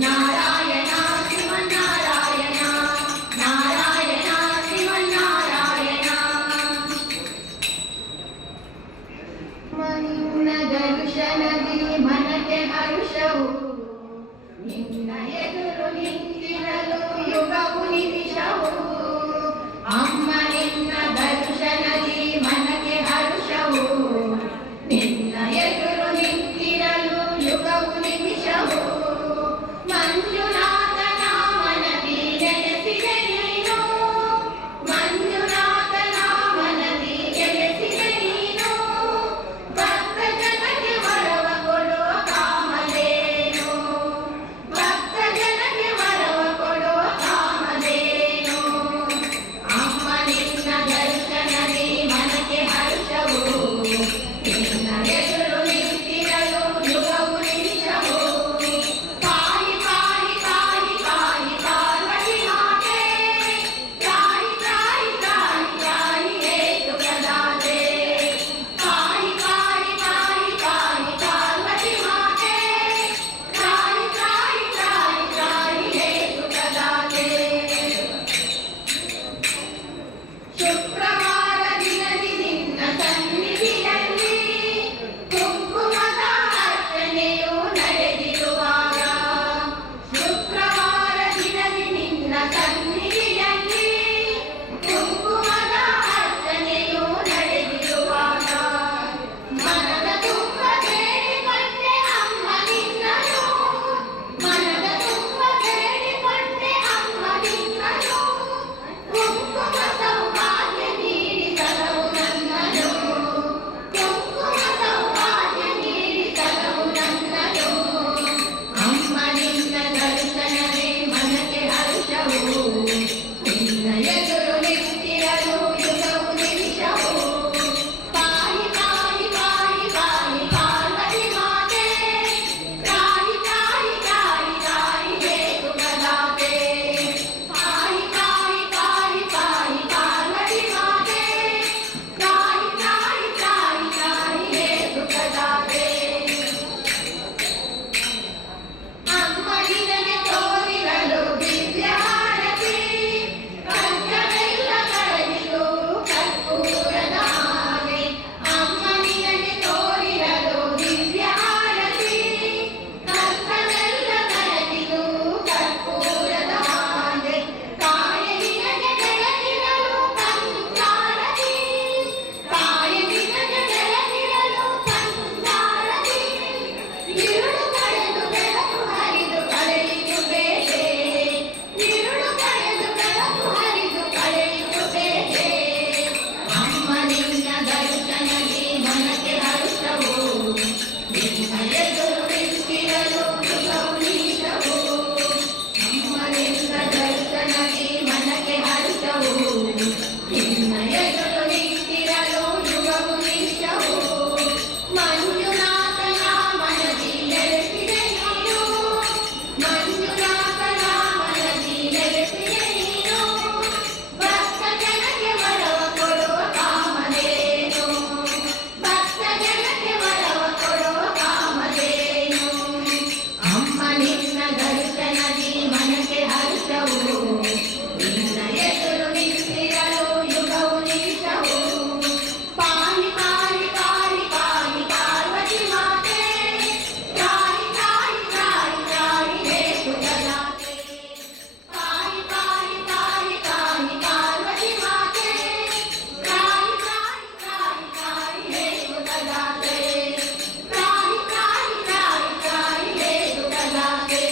ನಾರಾಯಣ ಶ್ರೀಮನ್ನಾರಾಯಣ ನಾರಾಯಣ ಶ್ರೀಮನ್ನಾರಾಯಣ ನಿನ್ನ ದರ್ಶನದಿ ಮನಕ್ಕೆ ಹರುಷವು ನಿನ್ನ ಎದುರು ನಿಂತಿರಲು ಯುಗವು ನಿಮಿಷವು ಅಮ್ಮ ನಿನ್ನ ದರ್ಶನದಿ ಮನಕ್ಕೆ ಹರುಷವು ನಿನ್ನ ಎದುರು ನಿಂತಿರಲು ಯುಗವು ನಿಮಿಷವು ಮಂಜುನಾಥನ ಮನದಿ ನೆಲೆಸಿದೆ ನೀನು ಮಂಜುನಾಥನ ಮನದಿ ನೆಲೆಸಿದೆ ನೀನು ಭಕ್ತ ಜನಕ್ಕೆ ವರವ ಕೊಡುವ ಕಾಮಧೇನು ಭಕ್ತ ಜನಕ್ಕೆ ವರವ ಕೊಡುವ ಕಾಮಧೇನು ಅಮ್ಮ ನಿನ್ನ ದರ್ಶನದಿ ಮನಕ್ಕೆ ಹರ್ಷವು ನಿನ್ನ ಎದುರು ನಿಂತಿರಲು ಯುಗವು ನಿಮಿಷವು ಕಾಯಿ ಕಾಯಿ ಕಾಯಿ ಕಾಯಿ ಪಾರ್ವತಿ ಮಾತೆ ಕಾಯಿ ಕಾಯಿ ಕಾಯಿ ಕಾಯಿ ಏತು ಪ್ರದಾತೆ ಕಾಯಿ ಕಾಯಿ ಕಾಯಿ ಕಾಯಿ ಪಾರ್ವತಿ ಮಾತೆ ಕಾಯಿ ಕಾಯಿ ಕಾಯಿ ಕಾಯಿ ಏತು ಪ್ರದಾತೆ ಶುಕ್ರವಾರ ದಿನದಿ ನಿನ್ನ ಸನ್ನಿಧಿಯಲ್ಲಿ ಕುಂಕುಮದ ಅರ್ಚನೆಯು ನಡೆದಿರುವಾಗ ಶುಕ್ರವಾರ ದಿನದಿ ನಿನ್ನ ಸನ್ನಿಧಿಯಲ್ಲಿ ಕುಂಕುಮದ ಅರ್ಚನೆಯು ನಡೆದಿರುವಾಗ ಮನದ ತುಂಬ ಬೇಡಿಕೊಂಡೆ ಅಮ್ಮ ನಿನ್ನನು ಮನದ ತುಂಬ ಬೇಡಿಕೊಂಡೆ ಅಮ್ಮ ನಿನ್ನನು ಕುಂಕುಮ ಸೌಭಾಗ್ಯ ನೀಡಿಸಲವು ನನ್ನನು ಕುಂಕುಮ ಸೌಭಾಗ್ಯ ನೀಡಿಸಲವು ನನ್ನನು ಅಮ್ಮ ನಿನ್ನ ದರ್ಶನವೇ ಮನಕ್ಕೆ ಹರ್ಷವು ನಿನ್ನ ಎದುರು ನಿಂತಿರಲು ಯುಗವು ನಿಮಿಷವು ಕಾಯಿ ಕಾಯಿ ಕಾಯಿ ಕಾಯಿ ಪಾರ್ವತಿ ಮಾತೆ ಕಾಯಿ ಕಾಯಿ ಕಾಯಿ ಕಾಯಿ ಏತು ಪ್ರದಾತೆ ಕಾಯಿ ಕಾಯಿ ಕಾಯಿ ಕಾಯಿ ಪಾರ್ವತಿ ಮಾತೆ ಕಾಯಿ ಕಾಯಿ ಕಾಯಿ ಕಾಯಿ ಏತು ಪ್ರದಾತೆ ಅಮ್ಮ ನಿನಗೆ ತೋರಿರಲು ದಿವ್ಯಹಾರತಿ ಕರ್ಕವೆಲ್ಲ ಕಳೆದಿತು ಕರ್ಪೂರದ ಹಾಗೆ ಅಮ್ಮ ನಿನಗೆ ತೋರಿರಲು ದಿವ್ಯಹಾರತಿ ಕರ್ಕವೆಲ್ಲ ಕಳೆದಿತು ಕರ್ಪೂರದ ಹಾಗೆ ಕಾಯ ನಿನಗೆ ಬೆಳಗಿರಲು ಕಂಚಾರತಿ ಕಾಯ ನಿನಗೆ ಬೆಳಗಿರಲು ಕಂಚಾರತಿ ഇരുಳು ಕಳೆದು ಬೆಳಕು ಹರಿದು ಕಳೆಯಿತು ಬೇಗೆ ഇരുಳು ಕಳೆದು ಬೆಳಕು ಹರಿದು ಕಳೆಯಿತು ಬೇಗೆ ಅಮ್ಮ ನಿನ್ನ ದರ್ಶನದಿ ಮನಕ್ಕೆ ಹರ್ಷವು ನಿನ್ನ ಎದುರು ನಿಂತಿರಲು ಯುಗವು ನಿಮಿಷವು ಅಮ್ಮ ನಿನ್ನ ದರ್ಶನದಿ ಮನಕ್ಕೆ ಹರ್ಷವು ನಿನ್ನ ಎದುರು ನಿಂತಿರಲು ಯುಗವು ನಿಮಿಷವು ಮಂಜುನಾಥನ ಮನದಿ ನೆಲೆಸಿದೆ ನೀನು ಮಂಜುನಾಥನ ಮನದಿ ನೆಲೆಸಿದೆ ನೀನು ಭಕ್ತ ಜನಕ್ಕೆ ವರವ ಕೊಡುವ ಕಾಮಧೇನು ಭಕ್ತ ಜನಕ್ಕೆ ವರವ ಕೊಡುವ ಕಾಮಧೇನು ಅಮ್ಮ ನಿನ್ನ ದರ್ಶನದಿ ಮನಕ್ಕೆ ಹರ್ಷವು ನಿನ್ನ ಎದುರು ನಿಂತಿರಲು ಯುಗವು ನಿಮಿಷವು ಕಾಯಿ ಕಾಯಿ ಕಾಯಿ ಕಾಯಿ ಪಾರ್ವತಿ ಮಾತೆ ಕಾಯಿ ಕಾಯಿ ಕಾಯಿ ಕಾಯಿ ಏತು ಪ್ರದಾತೆ ಕಾಯಿ ಕಾಯಿ ಕಾಯಿ ಕಾಯಿ ಪಾರ್ವತಿ ಮಾತೆ ಕಾಯಿ ಕಾಯಿ ಕಾಯಿ ಕಾಯಿ ಏತು ಪ್ರದಾತೆ ಕಾಯಿ ಕಾಯಿ ಕಾಯಿ ಕಾಯಿ ಏತು ಪ್ರದಾತೆ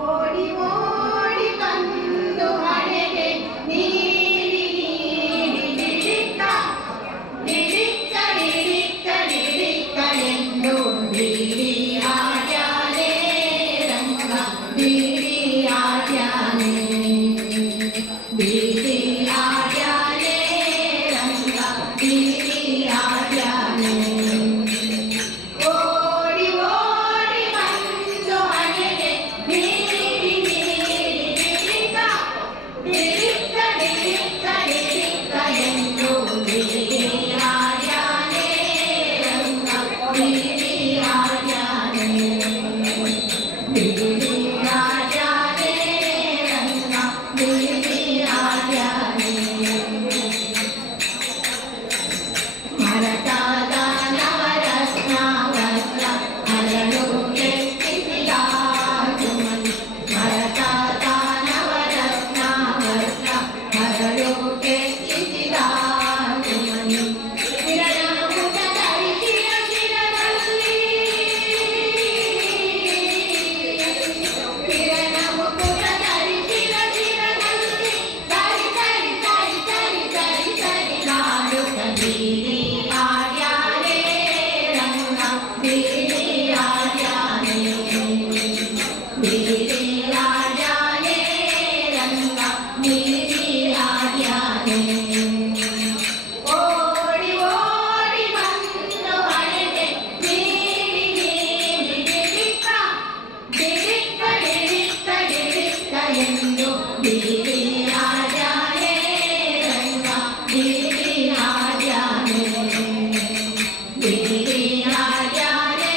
ಓಡಿ ಓಡಿ ಬಂದು ಹಣೆಗೆ ನೀಡಿ ನೀಡಿ ಡಿಡಿಕ್ಕ ಡಿಡಿಕ್ಕ ಡಿಡಿಕ್ಕ ಡಿಡಿಕ್ಕ ಎಂದು ಬೀಡಿ ಆಡ್ಯಾನೆ ರಂಗ ಬೀಡಿ ಆಡ್ಯಾನೆ ಬೀಡಿ ಆಡ್ಯಾನೆ ರಂಗ ಬೀಡಿ ಆಡ್ಯಾನೆ ಓಡಿ ಓಡಿ ಬಂದು ಹಣೆಗೆ ನೀಡಿ ನೀಡಿ ಡಿಡಿಕ್ಕ ಡಿಡಿಕ್ಕ ಡಿಡಿಕ್ಕ ಡಿಡಿಕ್ಕ ಎಂದು ಬೀಡಿ ಆಡ್ಯಾನೆ ರಂಗ ಬೀಡಿ ಆಡ್ಯಾನೆ ಗಿರಿರಾಜನೇ ರಂಗ ಗಿರಿರಾಜನೇ ಓಡಿ ಓಡಿ ಬಂದು ಹಣೆಗೆ ನೀಡಿ ನೀಡಿ ಡಿಡಿಕ್ಕ ಡಿಡಿಕ್ಕ ಡಿಡಿಕ್ಕ ಡಿಡಿಕ್ಕ ಎಂದು ಗಿರಿರಾಜನೇ ರಂಗ ಗಿರಿರಾಜನೇ ಗಿರಿರಾಜನೇ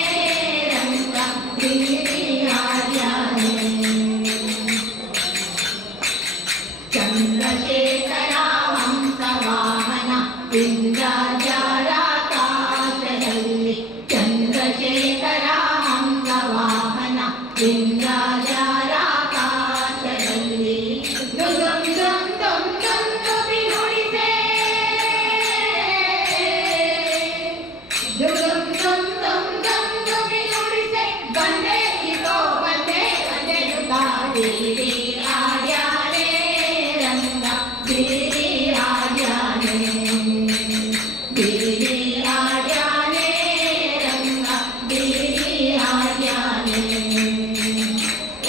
ರಂಗ ಗಿರಿರಾಜನೇ ಚಂದ್ರಶೇಖರ ಹಂಸವಾಹನ ಇಂದ್ರಜಾಲಾಕಾಶದಲ್ಲಿ ಚಂದ್ರಶೇಖರ ಹಂಸವಾಹನ ಇಂದ್ರಜಾಲಾಕಾಶದಲ್ಲಿ ದುದುಂ ದುಂ ದುಂ ದುಂ ದುಬಿ ನುಡಿಸೆ ದುದುಂ ದುಂ ದುಂ ದುಂ ದುಬಿ ನುಡಿಸೆ ಬಂದೆ ಇದೋ ಬಂದೆ ಬಂದೆಯುತ್ತಾ ಗಿರಿರಾಜನೇ ರಂಗ ಗಿರಿರಾಜನೇ ಗಿರಿರಾಜನೇ ರಂಗ ಗಿರಿರಾಜನೇ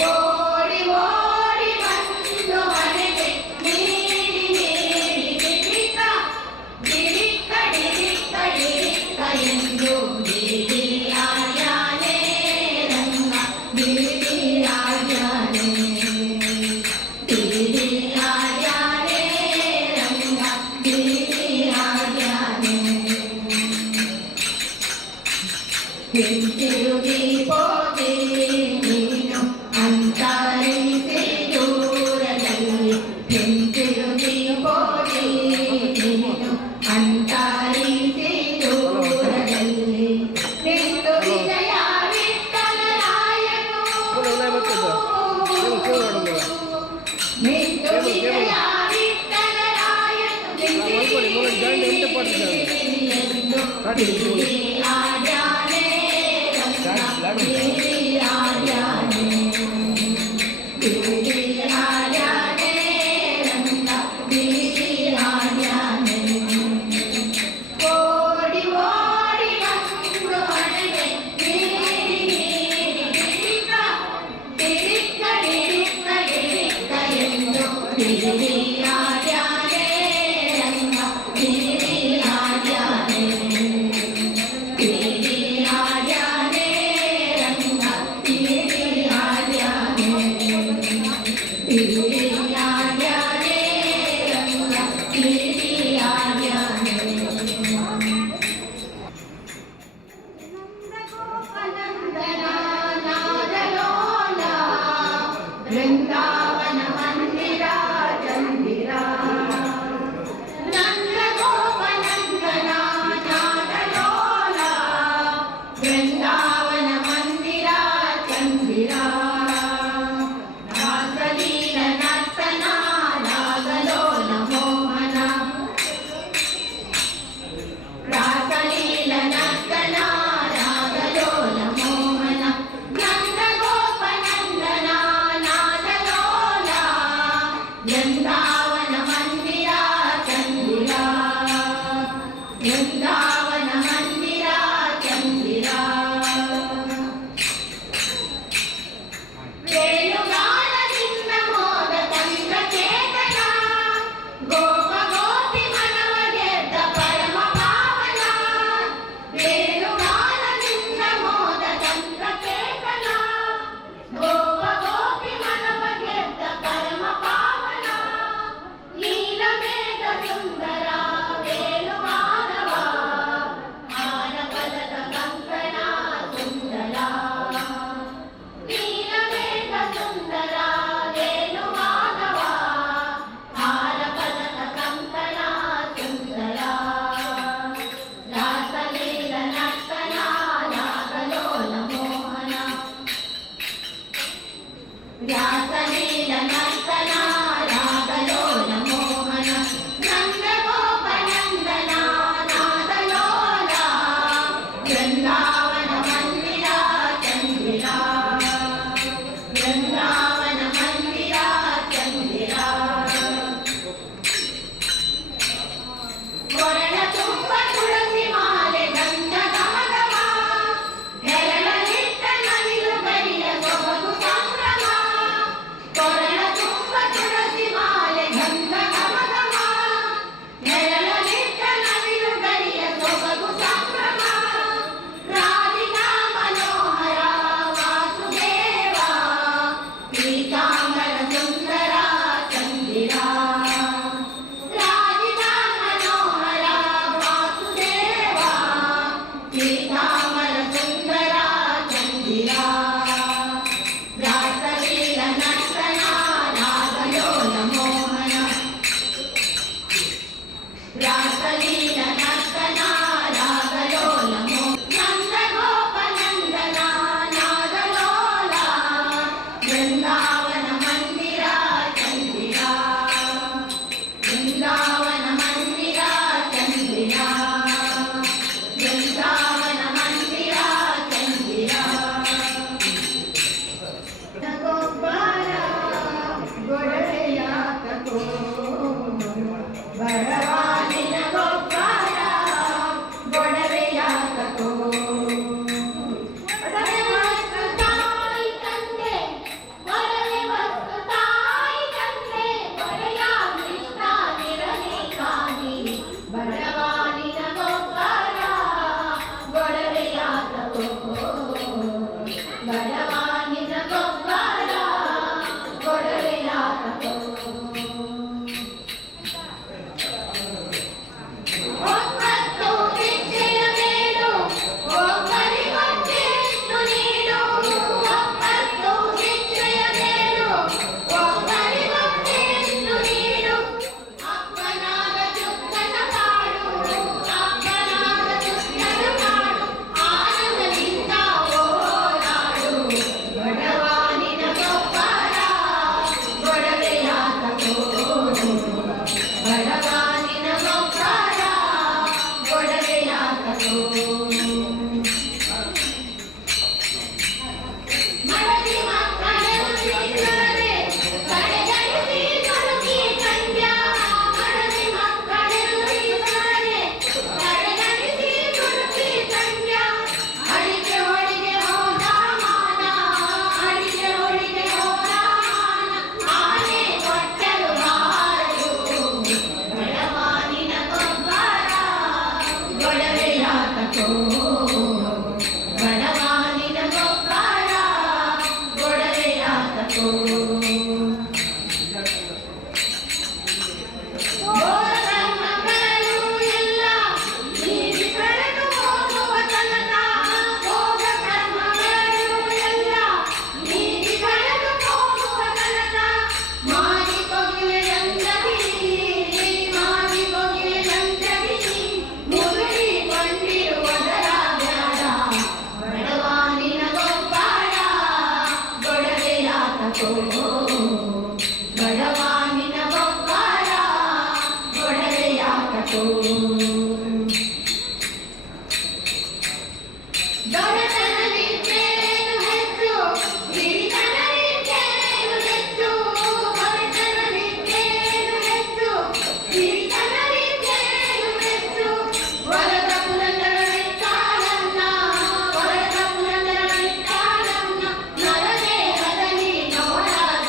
ಓಡಿ ಓಡಿ ಬಂದು ಹಣೆಗೆ ನೀಡಿ ನೀಡಿ ಡಿಡಿಕ್ಕ ಡಿಡಿಕ್ಕ ಡಿಡಿಕ್ಕ ಡಿಡಿಕ್ಕ ಎಂದು ಗಿರಿರಾಜನೇ ರಂಗ ಗಿರಿರಾಜನೇ ಗಿರಿರಾಜನೇ ರಂಗ ಗಿರಿರಾಜನೇ ಹಿಂತಿರುಗಿ ಹೋದೆ ನೀನು ಅಂತರಿಸಿ ದೂರದಲ್ಲಿ ಹಿಂತಿರುಗಿ ಹೋದೆ ನೀನು ಅಂತರಿಸಿ ದೂರದಲ್ಲಿ ನಿಂತು ವಿಜಯ ವಿಠಲರಾಯನು ನಿಂತು ವಿಜಯ ವಿಠಲರಾಯನು ಗಿರಿರಾಜನೇ ರಂಗ ಗಿರಿರಾಜನೇ ಗಿರಿರಾಜನೇ ರಂಗ ಗಿರಿರಾಜನೇ ಓಡಿ ಓಡಿ ಬಂದು ಹಣೆಗೆ ನೀಡಿ ನೀಡಿ ಡಿಡಿಕ್ಕ ಡಿಡಿಕ್ಕ ಡಿಡಿಕ್ಕ ಡಿಡಿಕ್ಕ ಎಂದು ಗಿರಿರಾಜನೇ ರಂಗ ಗಿರಿರಾಜನೇ ಗಿರಿರಾಜನೇ ರಂಗ ಗಿರಿರಾಜನೇ ಗಿರಿರಾಜನೇ ರಂಗ ಗಿರಿರಾಜನೇ ನಂದಗೋಪನಂದನ ನಾದಲೋಲ ಬೃಂದಾವನ ಮಂದಿರ ಚಂದಿರ ನಂದಗೋಪನಂದನ ನಾದಲೋಲ ಬೃಂದಾವನ ಮಂದಿರ ಚಂದಿರ ರಾಸಲೀಲ ನರ್ತನ ರಾಗಲೋಲ ಮೋಹನ ರಾಸಲೀಲ ನರ್ತನ ರಾಗಲೋಲ ಮೋಹನ ನಂದಗೋಪನಂದನ ನಾದಲೋಲ ಬೃಂದಾವನ ಮಂದಿರ ಚಂದಿರ ಬೃಂದಾವನ ಮಂದಿರ ಚಂದಿರ ವೇಣುಗಾನದಿಂದ ಮೋದ ಚಂದ್ರಚೇತನ ಗೋಪ ಗೋಪಿ ಮನವ ಗೆದ್ದ ಪರಮ ಪಾವನ ವೇಣುಗಾನದಿಂದ ಮೋದ ಚಂದ್ರಚೇತನ ಗೋಪ ಗೋಪಿ ಮನವ ಗೆದ್ದ ಪರಮ ಪಾವನ ನೀಲಮೇಘ ಸುಂದರ ವೇಣುಮಾಧವ ಆನಪದದ ಕಂಕಣ ಸುಂದರ ನೀಲಮೇಘ ಸುಂದರ ವೇಣುಮಾಧವ ಆನಪದದ ಕಂಕಣ ಸುಂದರ ರಾಸಲೀಲ ನರ್ತನ ರಾಗಲೋಲ ಮೋಹನ ರಾಸಲೀಲ ನರ್ತನ ರಾಗಲೋಲ ಮೋಹನ ನಂದಗೋಪನಂದನ ನಾದಲೋಲ ಬೃಂದಾವನ ಮಂದಿರ ಚಂದಿರ ಬೃಂದಾವನ ಮಂದಿರ ಚಂದಿರ ಕೊರಳ ತುಂಬ ತುಳಸಿ ಮಾಲೆ ಗಂಧ ಗಮಗಮ ಹೆರಳಲಿಟ್ಟ ನವಿಲು ಗರಿಯ ಸೊಬಗು ಸಂಭ್ರಮ ಬೃಂದಾವನ ಮಂದಿರ ಚಂದಿರ ಬೃಂದಾವನ ಮಂದಿರ ಚಂದಿರ ಬೃಂದಾವನ ಮಂದಿರ ಚಂದಿರ ಗೊಬ್ಬರ ಗೊಡವೆಯ ತಗೋ ಬಡವಾನಿನ ಗೊಬ್ಬರ ಗೊಡವೆಯ ತಗೋ ಬಡವಾನಿನ ಗೊಬ್ಬರ ಗೊಡವೆಯ ತಗೋ ದೊರೆತನವಿದ್ದೇನು ಹೆಚ್ಚು ಸಿರಿತನವಿದ್ದೇನು ಹೆಚ್ಚು ದೊರೆತನವಿದ್ದೇನು ಹೆಚ್ಚು ಸಿರಿತನವಿದ್ದೇನು ಹೆಚ್ಚು ವರದ ಪುರಂದರ ವಿಠ್ಠಲನ್ನ ವರದ ಪುರಂದರ ವಿಠ್ಠಲನ್ನ ನರದೇಹದಲ್ಲಿ ನೋಡಾದ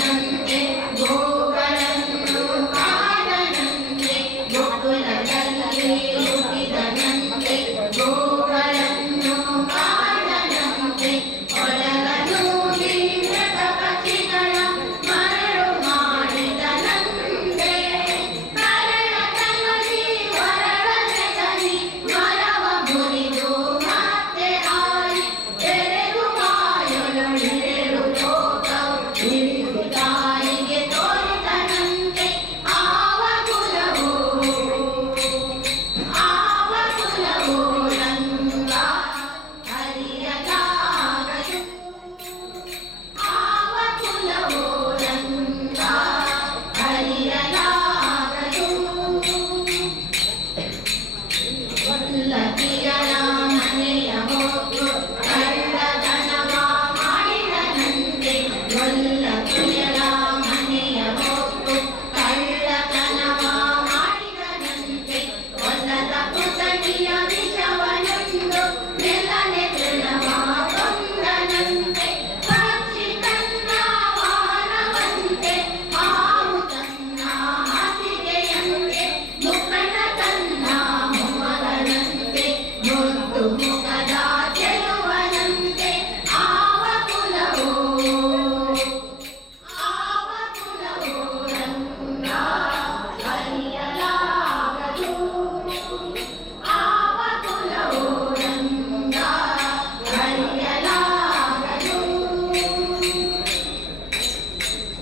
ಹುಟ್ಟಿದನಂತೆ ಗೋಗಳನ್ನು ಕಾಡನಂತೆ ಗೋಕುಲದಲ್ಲಿ ಹುಟ್ಟಿದನಂತೆ ಗೋಗಳನ್ನು ಕಾಡನಂತೆ ಒಳಗನು ಮೃತ ಪಕ್ಷಿಗಳ ಮರಳು ಮಾಡಿದನಂತೆ ಕರಳ ತಗಲಿ ಹೊರಳದಲ್ಲಿ ಮರವ ಮುರಿದು ಮತ್ತೆ ಆಳಿ ತೆರೆದು ಬಾಯೊಳಗಿರೆಡು ಲೋಕವು ಇಳಿಸಿ ತಾಯಿಗೆ ತೋರಿದನಂತೆ ಆವ ಕುಲವು ರಂಗ ಹರಿಯಲಾಗದು ಆವ ಕುಲವು ರಂಗ ಹರಿಯಲಾಗದು ಒಲ್ಲಕಿಯರ ಮನೆಯ ಹೊತ್ತು ಕಳ್ಳತನವ ಮಾಡಿದನಂತೆ ಒಲ್ಲಕಿಯರ ಮನೆಯ ಹೊತ್ತು ಕಳ್ಳತನವ ಮಾಡಿದನಂತೆ ಒಲ್ಲದ ಪುತಣಿಯ ವಿಷವನುಂಡು ನೆಲನೆ ತೃಣವ ಕೊಂದನಂತೆ ಪಕ್ಷಿ ತನ್ನ ವಾಹನವಂತೆ ಹಾವು ತನ್ನ ಹಾಸಿಗೆಯಂತೆ ಮುಖಂಡ ತನ್ನ ಮೊಮ್ಮಗನಂತೆ ಮುದ್ದು ಮುಖದ ಚೆಲುವನಂತೆ ಆವ ಕುಲವು ರಂಗ ಹರಿಯಲಾಗದು ಆವ ಕುಲವು ರಂಗ ಹರಿಯಲಾಗದು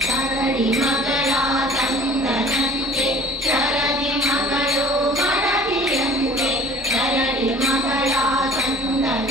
ಕರಡಿ ಮಗಳ ತಂದನಂತೆ ಶರದಿ ಮಗಳು ಮಡದಿಯಂತೆ ಕರಡಿ ಮಗಳ ತಂದನಂತೆ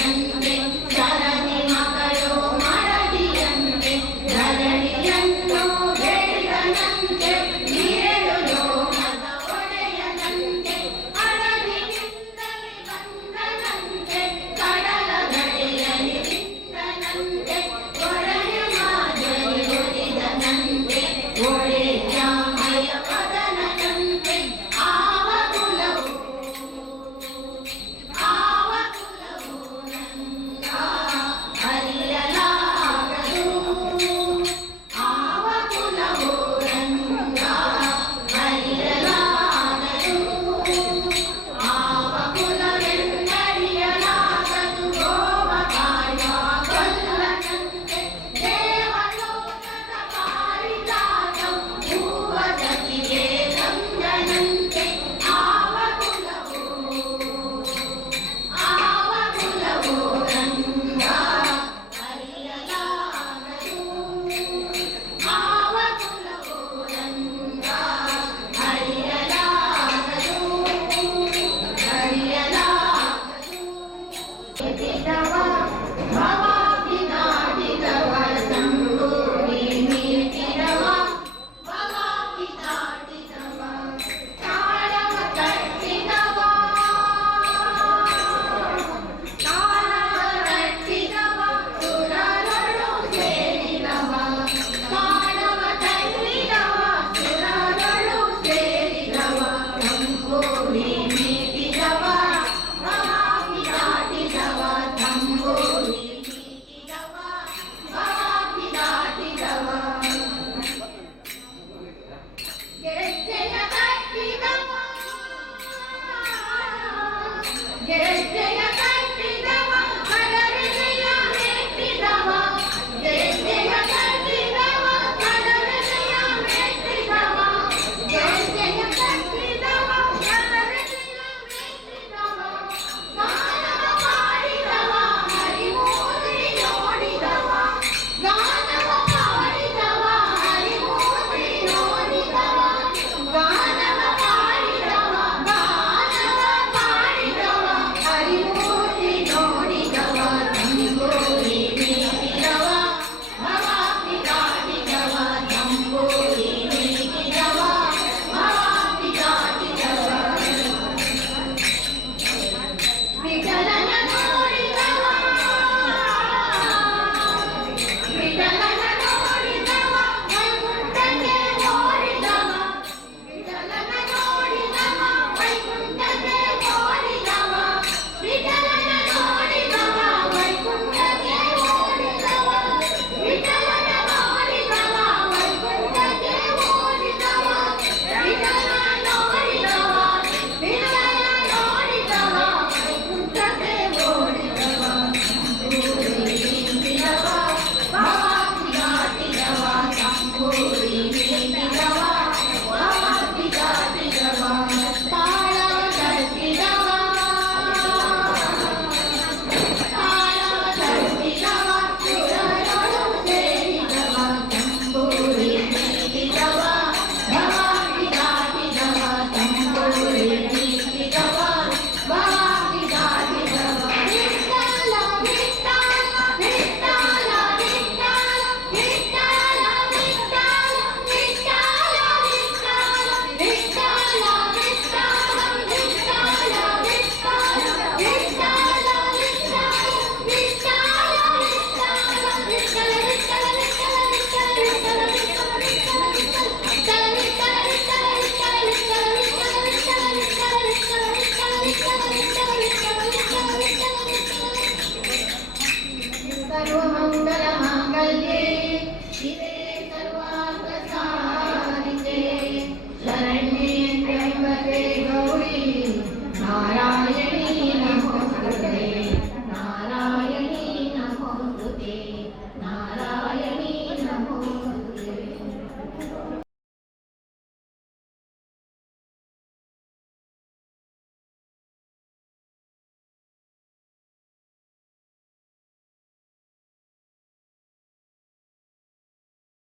ಸರ್ವಂ